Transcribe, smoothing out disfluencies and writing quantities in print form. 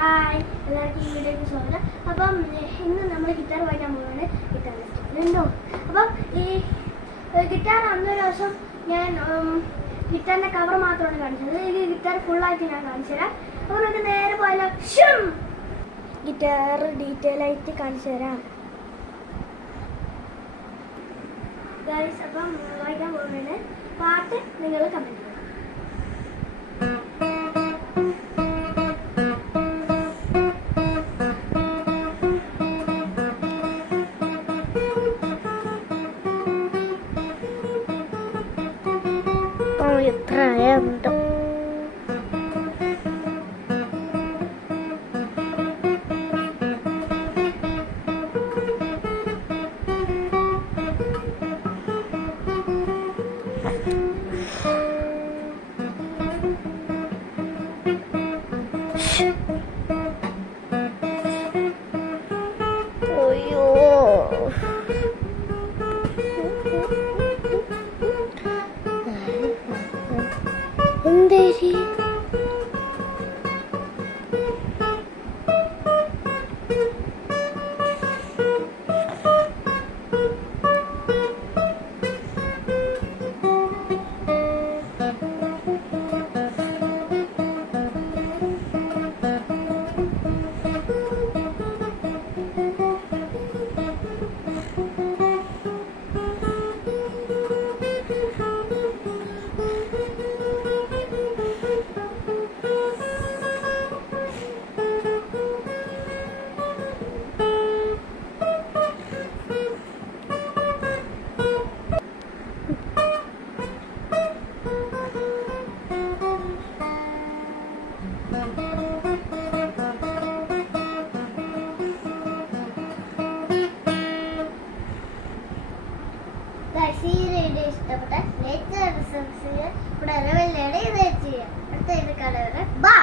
Hi, എല്ലാവർക്കും ഈ വീഡിയോയ്ക്ക് സ്വാഗതം. അപ്പം ഇന്ന് നമ്മൾ ഗിറ്റാർ വായിക്കാൻ പോകുന്നത് ഗിറ്റാറിസ്റ്റോ. അപ്പം ഈ ഗിറ്റാർ അന്നൊരു ദിവസം ഞാൻ ഗിറ്റാറിൻ്റെ കവർ മാത്രമാണ് കാണിച്ചത്. ഈ ഗിറ്റാർ ഫുള്ളായിട്ട് ഞാൻ കാണിച്ചു തരാം. അപ്പോൾ നമുക്ക് നേരെ പോയാലോ. ഗിറ്റാർ ഡീറ്റെയിൽ ആയിട്ട് കാണിച്ചു തരാം ഗൈസ്. അപ്പം വായിക്കാൻ പോകുന്നത് പാട്ട് നിങ്ങൾ കമൻറ്റ് ചെയ്യണം. എത്രയുണ്ടോ എന്തേരി ഇഷ്ടപ്പെട്ട നെറ്റ് ഇവിടെ അടുത്ത ഇത് കാണുന്നത്. ബൈ.